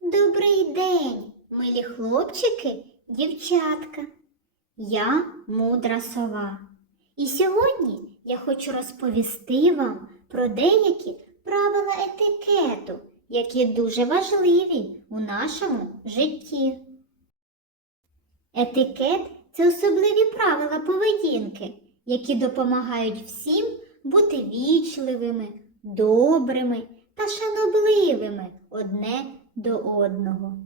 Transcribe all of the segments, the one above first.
Добрий день, милі хлопчики, дівчатка. Я мудра сова. І сьогодні я хочу розповісти вам про деякі правила етикету, які дуже важливі у нашому житті. Етикет це особливі правила поведінки, які допомагають всім бути вічливими, добрими та шанобливими одне до одного.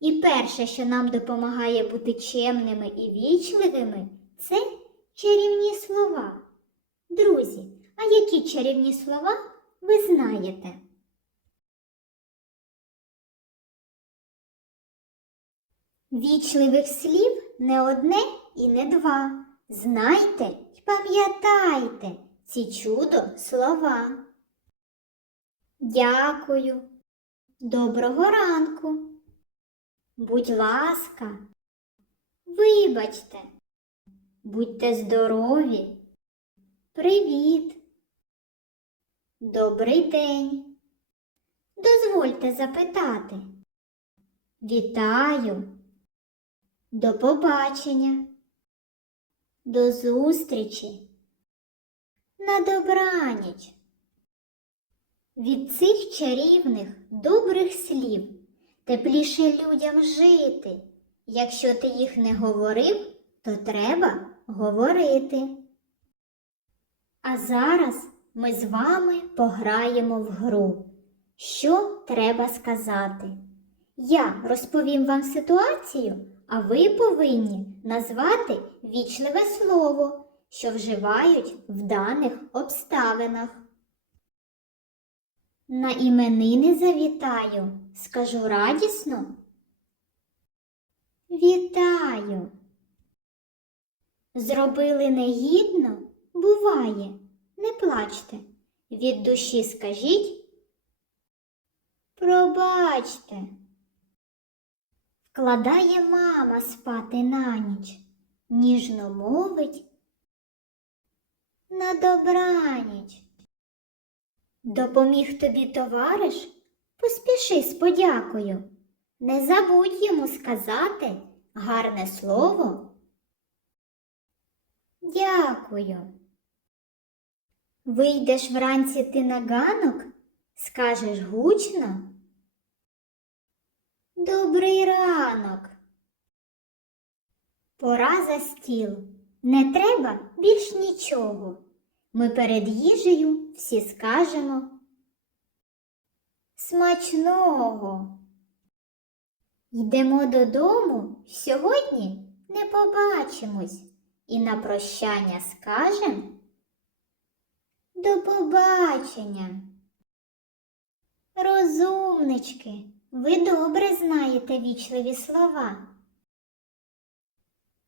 І перше, що нам допомагає бути чемними і вічливими, це чарівні слова. Друзі, а які чарівні слова ви знаєте? Вічливих слів не одне і не два. Знайте й пам'ятайте ці чудо слова. Дякую. Доброго ранку. Будь ласка. Вибачте. Будьте здорові. Привіт. Добрий день. Дозвольте запитати. Вітаю. До побачення. До зустрічі. На добраніч. Від цих чарівних добрих слів тепліше людям жити. Якщо ти їх не говорив, то треба говорити. А зараз ми з вами пограємо в гру. Що треба сказати? Я розповім вам ситуацію, а ви повинні назвати вічливе слово, що вживають в даних обставинах. На іменини завітаю, скажу радісно. Вітаю. Зробили негідно, буває, не плачте. Від душі скажіть. Пробачте. Вкладає мама спати на ніч, ніжно мовить. На добраніч. Допоміг тобі товариш? Поспіши з подякою. Не забудь йому сказати гарне слово. Дякую. Вийдеш вранці ти на ганок, скажеш гучно. Добрий ранок. Пора за стіл. Не треба більш нічого. Ми перед їжею всі скажемо смачного. Йдемо додому, сьогодні не побачимось і на прощання скажем до побачення. Розумнички, ви добре знаєте вічливі слова.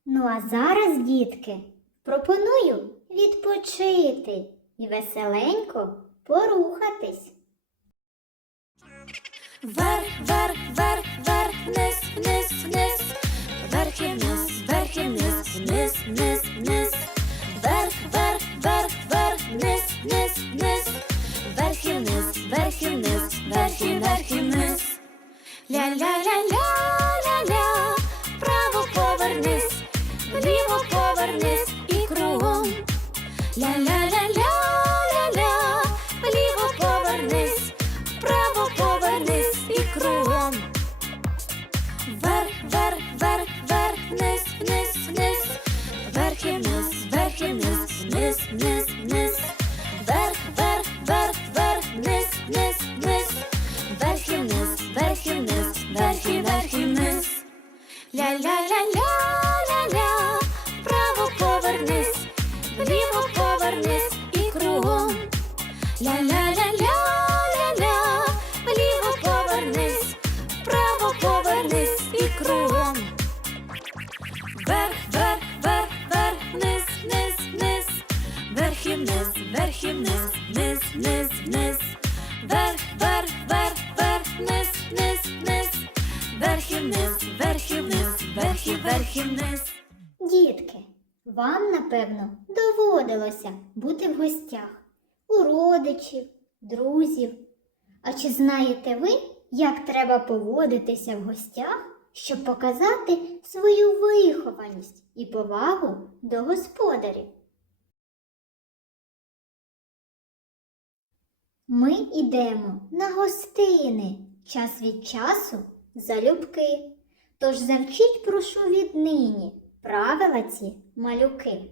Ну а зараз, дітки, пропоную відпочити і веселенько порухатись. Вер, вер, вер, вер, вниз, вниз, вниз, вверх і вниз. Ля-ля-ля-ля-ля-ля, вправо повернись, вліво повернись і кругом. Ля-ля-ля-ля-ля-ля, вліво повернись, вправо повернись і кругом. Вверх, вверх, вверх, вверх, вниз, вниз, вниз, вверх і вниз, вверх вниз, вниз, вниз, Вам, напевно, доводилося бути в гостях у родичів, друзів. А чи знаєте ви, як треба поводитися в гостях, щоб показати свою вихованість і повагу до господарів? Ми йдемо на гостини час від часу залюбки. Тож завчіть, прошу віднині правила ці малюки.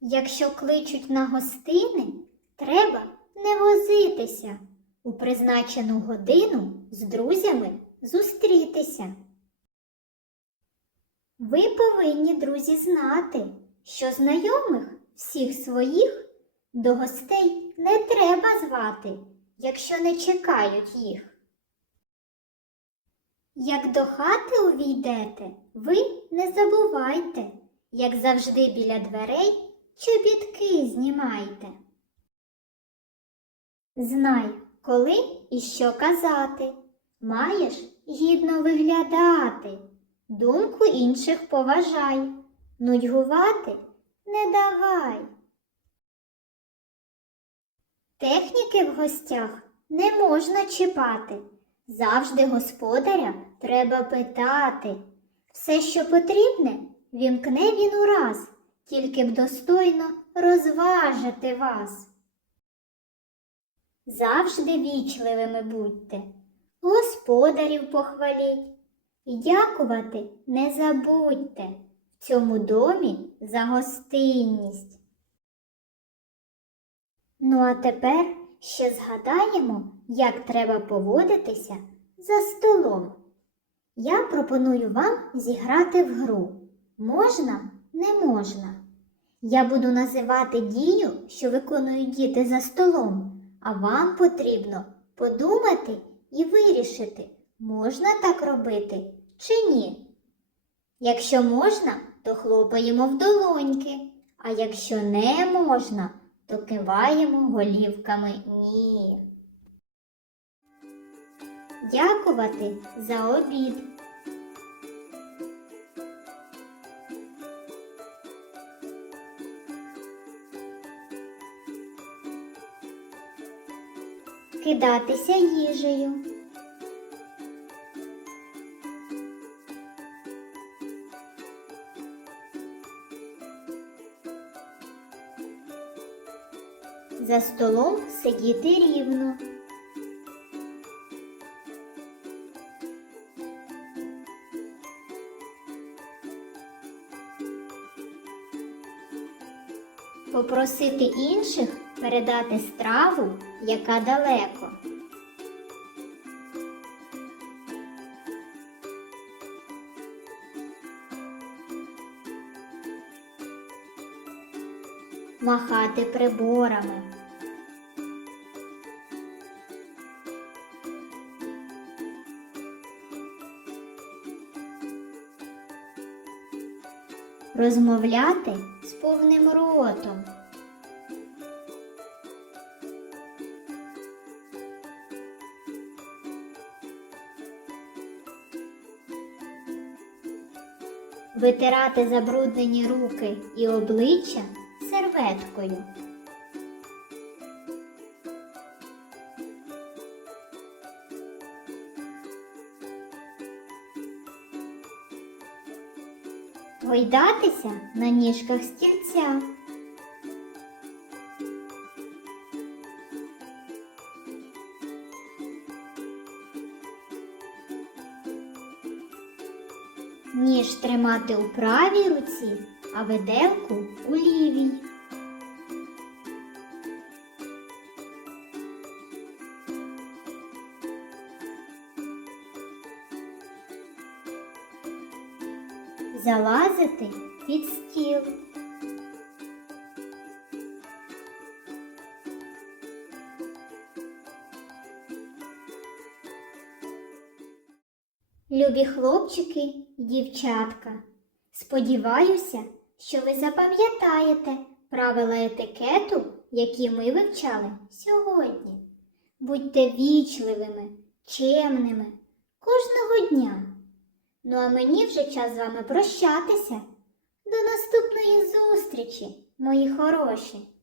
Якщо кличуть на гостини, треба не возитися, у призначену годину з друзями зустрітися. Ви повинні, друзі, знати, що знайомих всіх своїх до гостей не треба звати, якщо не чекають їх. Як до хати увійдете, ви не забувайте, як завжди біля дверей чобітки знімайте. Знай, коли і що казати, маєш гідно виглядати, думку інших поважай, нудьгувати не давай. Техніки в гостях не можна чіпати. Завжди господаря треба питати. Все, що потрібне, вімкне він ураз, тільки б достойно розважити вас. Завжди вічливими будьте, господарів похваліть і дякувати не забудьте в цьому домі за гостинність. Ну а тепер ще згадаємо, як треба поводитися за столом. Я пропоную вам зіграти в гру. Можна, не можна. Я буду називати дію, що виконують діти за столом, а вам потрібно подумати і вирішити, можна так робити чи ні. Якщо можна, то хлопаємо в долоньки, а якщо не можна, то киваємо голівками ні. Дякувати за обід. Кидатися їжею. За столом сидіти рівно. Попросити інших передати страву, яка далеко. Махати приборами. Розмовляти з повним ротом. Витирати забруднені руки і обличчя серветкою. Гойдатися на ніжках стільця. Ніж тримати у правій руці, а виделку у лівій. Залазити під стіл. Любі хлопчики й дівчатка, сподіваюся, що ви запам'ятаєте правила етикету, які ми вивчали сьогодні. Будьте вічливими, чемними кожного дня. Ну а мені вже час з вами прощатися. До наступної зустрічі, мої хороші!